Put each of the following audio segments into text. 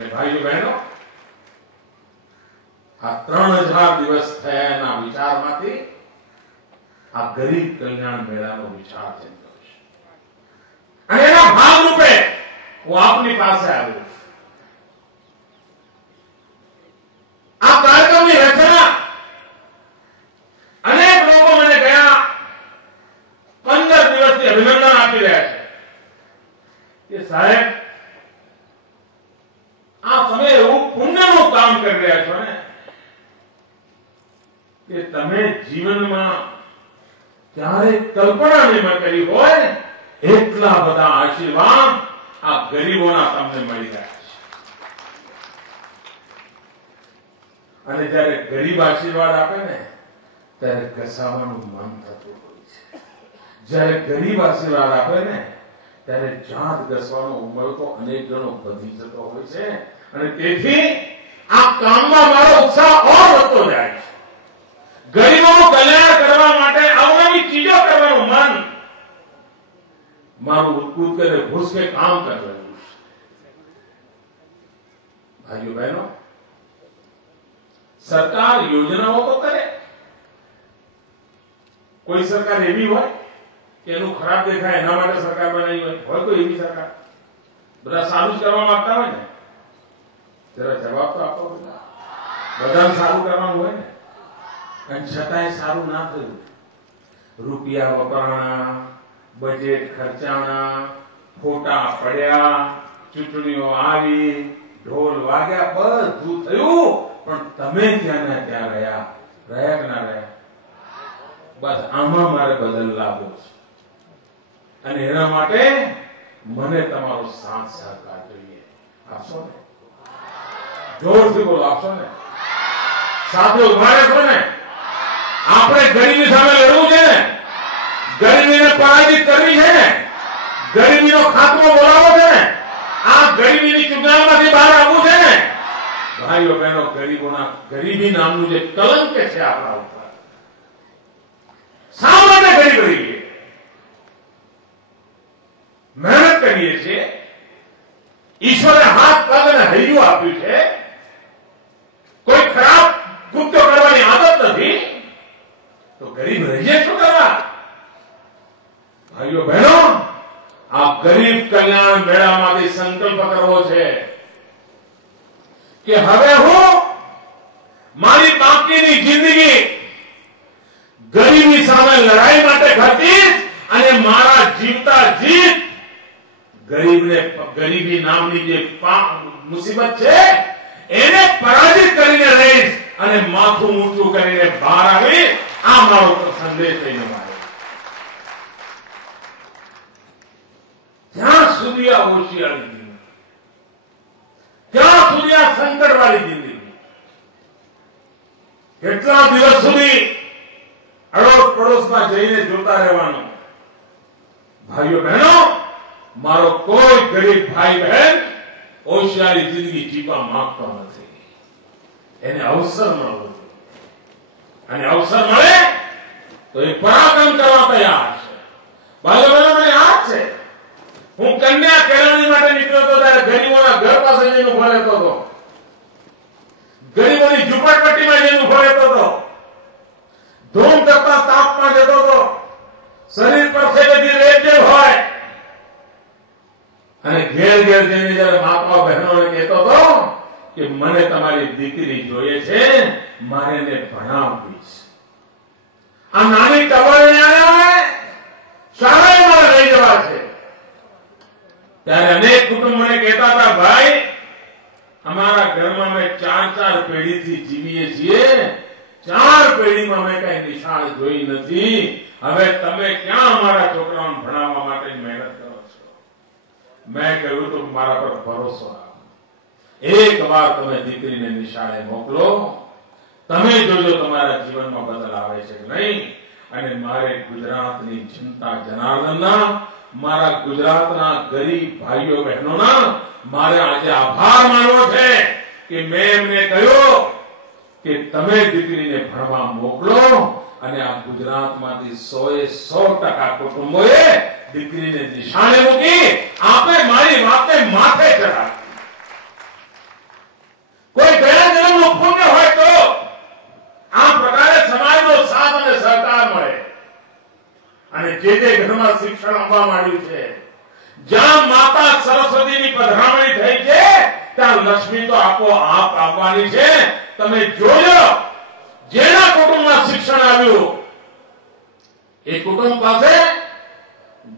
ભાઈઓ બહેનો, આ 3000 દિવસ થયા એના વિચારમાંથી આ ગરીબ કલ્યાણ મેળાનો વિચાર થયો છે અને એના ભાગરૂપે હું આપની પાસે આવ્યો છું. આ કાર્યક્રમની રચના અનેક લોકો મને ગયા 15 દિવસથી અભિનંદન આપી રહ્યા છે કે સાહેબ, આ તમે એવું પુણ્યનું કામ કરી રહ્યા છો ને કે તમે જીવનમાં ક્યારે કલ્પના ન કરી હોય એટલા બધા આશીર્વાદ આ ગરીબોના તમને મળી રહ્યા છે. અને જયારે ગરીબ આશીર્વાદ આપે ને ત્યારે ઘસાવાનું મન થતું હોય છે. જયારે ગરીબ આશીર્વાદ આપે ને ત્યારે જાત ઘસવાનો ઉમર તો અનેક ગણો વધી જતો હોય છે અને તેથી આ કામમાં મારો ઉત્સાહ ઓર વધતો જાય છે. ગરીબોનું કલ્યાણ કરવા માટે અવનવી ચીજો કરવાનું મન મારું કૂદ કરે ઘૂસ કે કામ કરવાનું. ભાઈઓ બહેનો, સરકાર યોજનાઓ તો કરે. કોઈ સરકાર એવી હોય કે એનું ખરાબ દેખાય એના માટે સરકાર બનાવી હોય કોઈ એવી સરકાર? બધા સારું જ કરવા માંગતા હોય ને, જરા જવાબ તો આપો. બધાને સારું કરવાનું હોય ને, અને છતાંય સારું ના થયું. રૂપિયા વપરાણા, બજેટ ખર્ચાણા, ફોટા પડ્યા, ચૂંટણીઓ આવી, ઢોલ વાગ્યા, બધું થયું, પણ તમે ત્યાં ને ત્યાં રહ્યા કે ના રહ્યા? બસ આમાં મારે બદલ લાવો છે અને એના માટે મને તમારો સાથ સહકાર જોઈએ. આપશો ને? જોરથી બોલો, આપશો ને? સાથે ઉભા રહેશો ને? આપણે ગરીબી સામે લડવું છે ને, ગરીબીને પરાજિત કરવી છે ને, ગરીબીનો ખાત્મો બોલાવવો છે ને, આ ગરીબીની ચૂંટણીમાંથી બહાર આવવું છે ને. ભાઈઓ બહેનો, ગરીબી નામનું જે કલંક છે આપણા ઉપર, શા માટે ગરીબ રહીએ? મહેનત કરીએ છીએ, ઈશ્વરે હાથ પગ અને હૈયું આપ્યું છે, કોઈ ખરાબ કૃત્યો કરવાની આદત નથી, તો ગરીબ રહીએ શું કરવા? ભાઈઓ બહેનો, આ ગરીબ કલ્યાણ મેળામાંથી સંકલ્પ કરવો છે કે હવે હું મારી બાકીની જિંદગી ગરીબી સામે લડાઈ માટે ખર્ચીશ અને મારા જીવતા જીત ગરીબી નામની જે મુસીબત છે એને પરાજિત કરીને રહીશ અને માથું ઊંચું કરીને બહાર આવી. આ મારો સંદેશ લઈને આવ્યો. જ્યાં સુધી આ હોશિયારી જિંદગી, ત્યાં સુધી આ સંકટવાળી જિંદગી, કેટલા દિવસ સુધી અડોશ પડોશમાં જઈને જોતા રહેવાનું? ભાઈઓ બહેનો, મારો કોઈ ગરીબ ભાઈ બહેન હોશિયારી જિંદગી જીવવા માંગતો નથી. એને અવસર મળવો જોઈએ અને અવસર મળે તો એ પરાક્રમ કરવા તૈયાર છે. ભાઈઓ બહેનો, મને યાદ છે, હું કન્યા કેળવણી માટે નીકળ્યો હતો ત્યારે ગરીબોના ઘર પાસે જઈને ઉભો રહેતો હતો, ગરીબોની ઝૂંપડપટ્ટીમાં જઈને ઉભો રહેતો હતો, ધૂમ કરતા તાપમાં જતો હતો, શરીર પર બધી રેતજેબ હોય અને ઘેર ઘેર જઈને જયારે માતા બહેનોને કહેતો હતો કે મને તમારી દીકરી જોઈએ છે, મારે એને ભણાવવી છે. આ નાની ટબરિયાને શાળાએ મારે લઈ જવા છે. ત્યારે અનેક કુટુંબ મને કહેતા હતા, ભાઈ, અમારા ઘરમાં અમે 4 પેઢીથી જીવીએ છીએ, 4 પેઢીમાં અમે કઈ નિશાળ જોઈ નથી. હવે તમે ક્યાં અમારા છોકરાઓને ભણાવવા માટે મહેનત કરો છો? મેં કહ્યું તો મારા પર ભરોસો રાખો. એક વાર તમે દીકરીને નિશાળે મોકલો, તમે જોજો તમારા જીવનમાં બદલ આવે છે કે નહીં. અને મારે ગુજરાતની જનતા જનાર્દનના, મારા ગુજરાતના ગરીબ ભાઈઓ બહેનોના મારે આજે આભાર માનવો છે કે મેં એમને કહ્યું કે તમે દીકરીને ભણવા મોકલો અને આ ગુજરાતમાંથી 100% કુટુંબોએ દીકરીને નિશાળે મૂકી. આપણે મારી વાતને માથે ચડાવી. આપવા માંડ્યું છે. જ્યાં માતા સરસ્વતીની પધરામણી થઈ છે ત્યાં લક્ષ્મી તો આપોઆપ આવવાની છે. તમે જોજો, જેના કુટુંબમાં શિક્ષણ આવ્યું એ કુટુંબ પાસે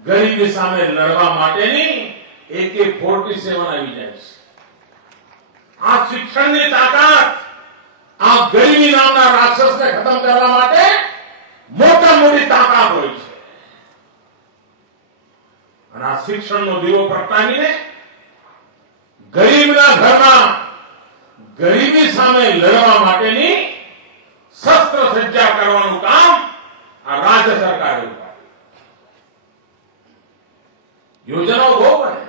ગરીબી સામે લડવા માટેની AK-47 આવી જાય છે. આ શિક્ષણની તાકાત આ ગરીબી નામના રાક્ષસને ખતમ કરવા માટે મોટા મોટી તાકાત હોય છે. અને આ શિક્ષણનો દીવો પ્રગટાવીને ગરીબના ઘરમાં ગરીબી સામે લડવા માટેની શસ્ત્ર સજ્જા કરવાનું કામ આ રાજ્ય સરકારે ઉપાડ્યું. યોજનાઓ બહુ બને,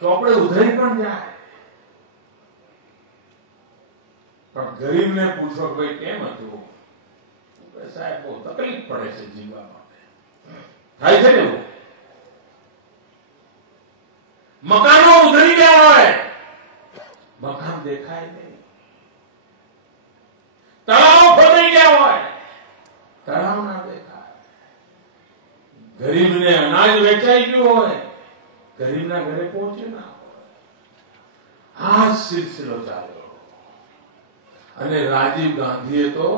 ચોપડે ઉધરી પણ જાય, પણ ગરીબને પૂછો ભાઈ કેમ હતું, સાહેબ બહુ તકલીફ પડે છે જીવવા માટે. થાય છે ને, મકાનો ઉધરી ગયા હોય, મકાન દેખાય નહીં. તળાવ ફરી ગયા હોય, તળાવ ના દેખાય. ગરીબને અનાજ વેચાઈ ગયું હોય, ગરીબના ઘરે પહોંચે ના હોય. આ સિલસિલો ચાલ્યો. અને રાજીવ ગાંધીએ તો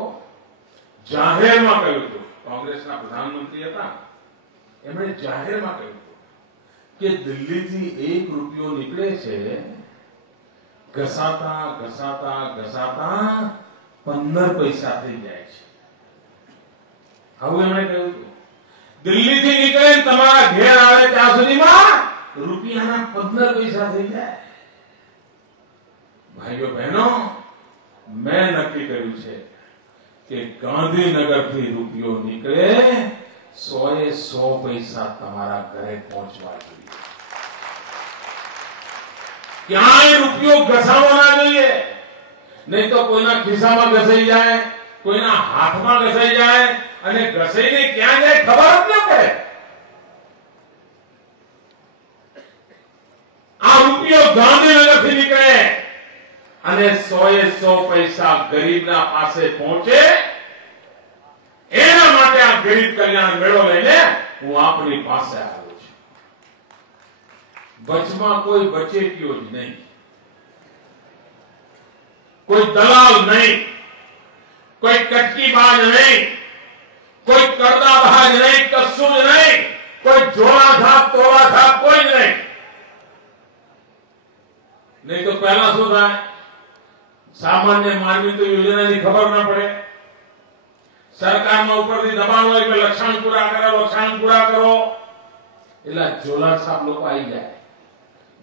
જાહેરમાં કહ્યું હતું, કોંગ્રેસના પ્રધાનમંત્રી હતા, એમણે જાહેરમાં કહ્યું હતું કે દિલ્હીથી 1 રૂપિયો નીકળે છે, ઘસાતા ઘસાતા ઘસાતા 15 પૈસા થઈ જાય છે. આવું એમણે કહ્યું હતું. દિલ્હીથી નીકળે તમારા ઘેર આવે ત્યાં સુધીમાં રૂપિયાના 15 પૈસા થઈ જાય. ભાઈઓ બહેનો, મેં નક્કી કર્યું છે કે ગાંધીનગરથી રૂપિયો નીકળે 100 પૈસા તમારા ઘરે પહોંચવા જોઈએ. ક્યાંય રૂપિયો ઘસાવો ના જોઈએ, નહીં તો કોઈના ખિસ્સામાં ઘસાઈ જાય, કોઈના હાથમાં ઘસાઈ જાય, અને ઘસાઈને ક્યાં જાય ખબર જ ન પડે. આ રૂપિયો ગાંધીનગરથી નીકળે અને 100 પૈસા ગરીબના પાસે પહોંચે, એના માટે આ ગરીબ કલ્યાણ મેળો લઈને હું આપની પાસે આવ્યો છું. વચમાં કોઈ બચેટીઓ જ નહીં, કોઈ દલાલ નહીં, કોઈ કટકીબાજ નહીં, કોઈ કરદાબાજ નહીં, કશું જ નહીં, કોઈ જોડા થાપ તોડા થાપ કોઈ નહીં. નહીં તો પહેલા શું થાય, સામાન્ય માનવી તો યોજનાની ખબર ના પડે. સરકારમાં ઉપરથી દબાણ હોય કે લક્ષણ પૂરા કરો, લક્ષણ પૂરા કરો, એટલે જોલા સાપ લોકો આવી જાય,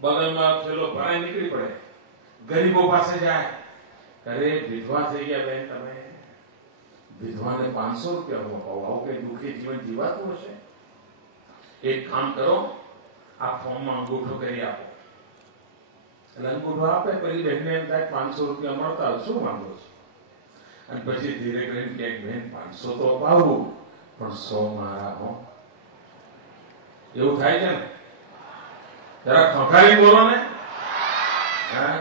બગલમાં પેલો ભરાઈ નીકળી પડે, ગરીબો પાસે જાય, અરે વિધવા થઈ ગયા બેન, તમે વિધવાને 500 રૂપિયા અપાવો, આવું કઈ દુઃખી જીવન જીવાતું હશે? એક કામ કરો, આ ફોર્મમાં અંગૂઠો કરી આપો. એટલે અંગૂઠો આપે, પેલી બહેનને એમ થાય 500 રૂપિયા મળતા, શું માંગો છો? અને પછી ધીરે કરીને ક્યાંક બેન 500 તો અપાવું, પણ 100 મારા હો. એવું થાય છે ને? જરા ખંખારી બોલો ને. હા,